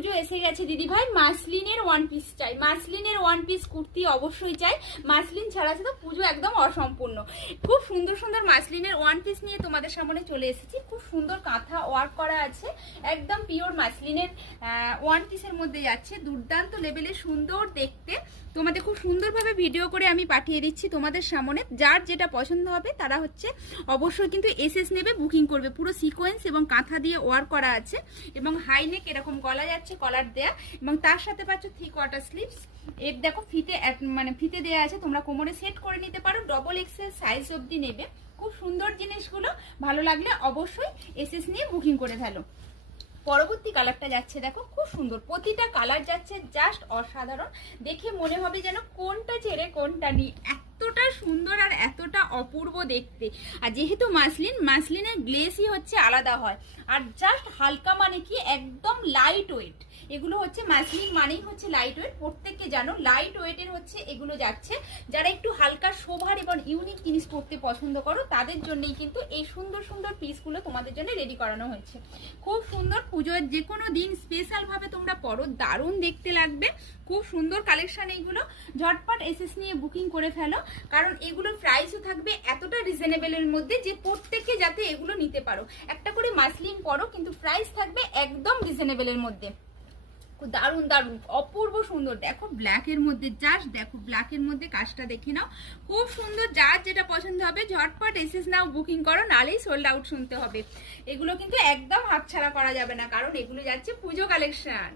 পুজো এসে গেছে দিদি ভাই, মাসলিনের ওয়ান পিস চাই, মাসলিনের ওয়ান পিস কুর্তি অবশ্যই চাই। মাসলিন ছাড়া তো পুজো একদম অসম্পূর্ণ। খুব সুন্দর সুন্দর মাসলিনের ওয়ান পিস নিয়ে তোমাদের সামনে চলে এসেছি। খুব সুন্দর কাঁথা ওয়ার্ক করা আছে, একদম পিওর মাসলিনের ওয়ান পিসের মধ্যে যাচ্ছে, দুর্দান্ত লেভেলে সুন্দর দেখতে। তোমাদের খুব সুন্দরভাবে ভিডিও করে আমি পাঠিয়ে দিচ্ছি তোমাদের সামনে। যার যেটা পছন্দ হবে তারা হচ্ছে অবশ্যই কিন্তু এসএস নেবে, বুকিং করবে। পুরো সিকোয়েন্স এবং কাঁথা দিয়ে ওয়ার্ক করা আছে এবং হাইনেক এরকম গলা যাচ্ছে, কলার দেয়া, এবং তার সাথে পাচ্ছ 3 কোয়ার্টার স্লিভস। এর দেখো ফিতে মানে ফিতে দেয়া আছে, তোমরা কোমরে সেট করে নিতে পারো। ডবল এক্সেল সাইজ অবধি নেবে। খুব সুন্দর জিনিসগুলো, ভালো লাগলে অবশ্যই এসএস নিয়ে বুকিং করে ফেলো। পরবর্তী কালারটা যাচ্ছে দেখো, খুব সুন্দর, প্রতিটা কালার যাচ্ছে জাস্ট অসাধারণ। দেখে মনে হবে যেন কোনটা ছেড়ে কোনটা নিই, এতটা সুন্দর আর এতটা অপূর্ব দেখতে। আর যেহেতু মাসলিনের গ্লেসই হচ্ছে আলাদা হয়, আর জাস্ট হালকা মানে কি একদম লাইট ওয়েট। এগুলো হচ্ছে মাসলিন মানেই হচ্ছে লাইট ওয়েট, প্রত্যেককে জানো লাইট ওয়েটের হচ্ছে এগুলো যাচ্ছে। যারা একটু হালকা সোভার এবং ইউনিক জিনিস পরতে পছন্দ করো তাদের জন্যই কিন্তু এই সুন্দর সুন্দর পিসগুলো তোমাদের জন্য রেডি করানো হয়েছে। খুব সুন্দর, পুজোর যে কোনো দিন স্পেশাল ভাবে তোমরা পরো, দারুণ দেখতে লাগবে। খুব সুন্দর কালেকশন এইগুলো, ঝটপট এসএস নিয়ে বুকিং করে ফেলো, কারণ এগুলোর প্রাইসও থাকবে এতটা রিজনেবলের মধ্যে যে প্রত্যেকে যাতে এগুলো নিতে পারো। একটা করে মাসলিন পরো, কিন্তু প্রাইস থাকবে একদম রিজনেবলের মধ্যে। দারুণ দারুণ অপূর্ব সুন্দর। দেখো ব্ল্যাকের মধ্যে, জাস্ট দেখো ব্ল্যাকের মধ্যে কাজটা দেখে নাও, খুব সুন্দর। যার যেটা পছন্দ হবে ঝটপট এসএস নাও, বুকিং করো, নালেই সোল্ড আউট শুনতে হবে। এগুলো কিন্তু একদম হাতছাড়া করা যাবে না, কারণ এগুলো যাচ্ছে পুজো কালেকশন।